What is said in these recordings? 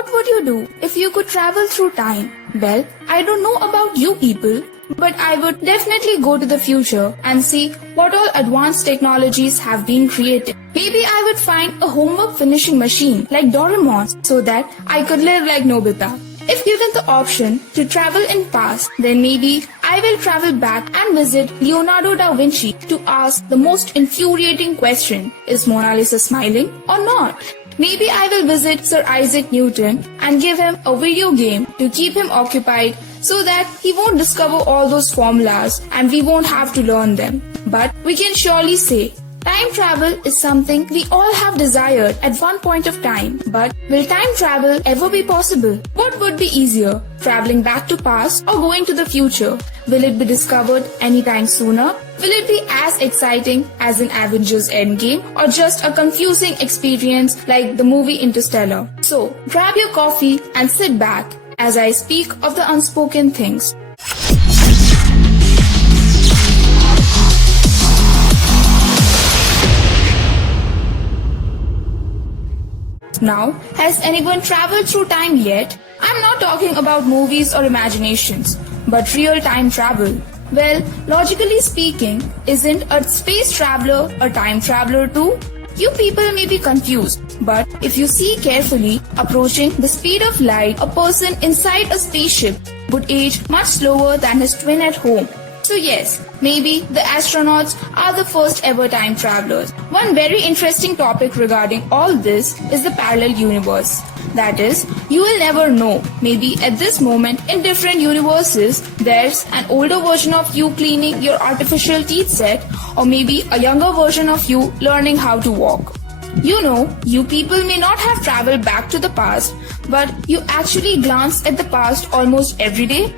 What would you do if you could travel through time? Well, I don't know about you people, but I would definitely go to the future and see what all advanced technologies have been created. Maybe I would find a homework finishing machine like Doraemon's so that I could live like Nobita. If given the option to travel in past, then maybe I will travel back and visit Leonardo da Vinci to ask the most infuriating question, is Mona Lisa smiling or not? Maybe I will visit Sir Isaac Newton and give him a video game to keep him occupied so that he won't discover all those formulas and we won't have to learn them. But we can surely say, time travel is something we all have desired at one point of time. But will time travel ever be possible? What would be easier, traveling back to past or going to the future? Will it be discovered anytime sooner? Will it be as exciting as an Avengers Endgame or just a confusing experience like the movie Interstellar? So, grab your coffee and sit back as I speak of the unspoken things. Now, has anyone traveled through time yet? I'm not talking about movies or imaginations, but real time travel. Well, logically speaking, isn't a space traveler a time traveler too? You people may be confused, but if you see carefully, approaching the speed of light, a person inside a spaceship would age much slower than his twin at home. So yes, maybe the astronauts are the first ever time travelers. One very interesting topic regarding all this is the parallel universe. That is, you will never know. Maybe at this moment in different universes, there's an older version of you cleaning your artificial teeth set, or maybe a younger version of you learning how to walk. You know, you people may not have traveled back to the past, but you actually glance at the past almost every day.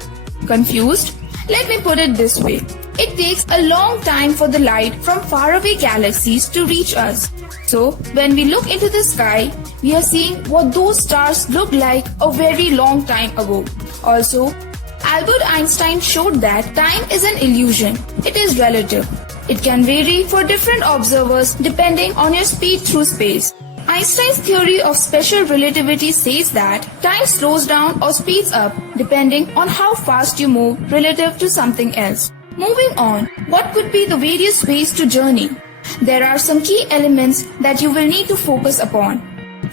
Confused? Let me put it this way. It takes a long time for the light from faraway galaxies to reach us. So, when we look into the sky, we are seeing what those stars looked like a very long time ago. Also, Albert Einstein showed that time is an illusion. It is relative. It can vary for different observers depending on your speed through space. Einstein's theory of special relativity says that time slows down or speeds up depending on how fast you move relative to something else. Moving on, what could be the various ways to journey? There are some key elements that you will need to focus upon.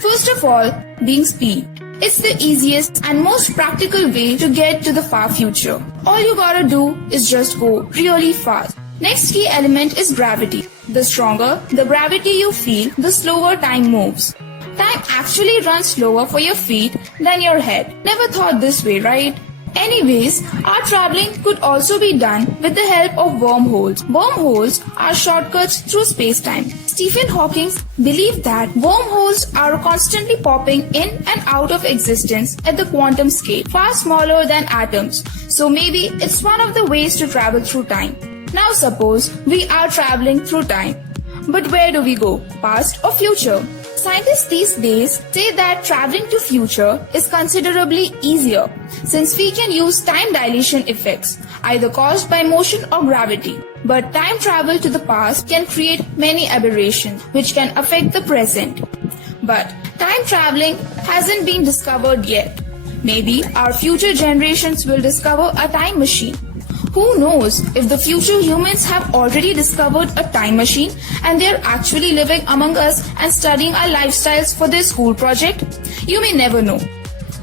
First of all, being speed. It's the easiest and most practical way to get to the far future. All you gotta do is just go really fast. Next key element is gravity. The stronger the gravity you feel, the slower time moves. Time actually runs slower for your feet than your head. Never thought this way, right? Anyways, our traveling could also be done with the help of wormholes. Wormholes are shortcuts through space-time. Stephen Hawking believed that wormholes are constantly popping in and out of existence at the quantum scale, far smaller than atoms. So maybe it's one of the ways to travel through time. Now suppose we are traveling through time. But where do we go? Past or future? Scientists these days say that traveling to future is considerably easier since we can use time dilation effects, either caused by motion or gravity. But time travel to the past can create many aberrations which can affect the present. But time traveling hasn't been discovered yet. Maybe our future generations will discover a time machine. Who knows if the future humans have already discovered a time machine and they're actually living among us and studying our lifestyles for their school project? You may never know.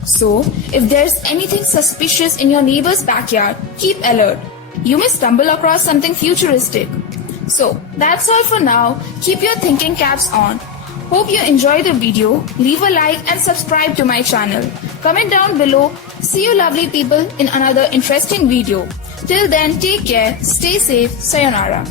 So, if there's anything suspicious in your neighbor's backyard, keep alert. You may stumble across something futuristic. So, that's all for now. Keep your thinking caps on. Hope you enjoyed the video. Leave a like and subscribe to my channel. Comment down below. See you lovely people in another interesting video. Till then, take care, stay safe, sayonara.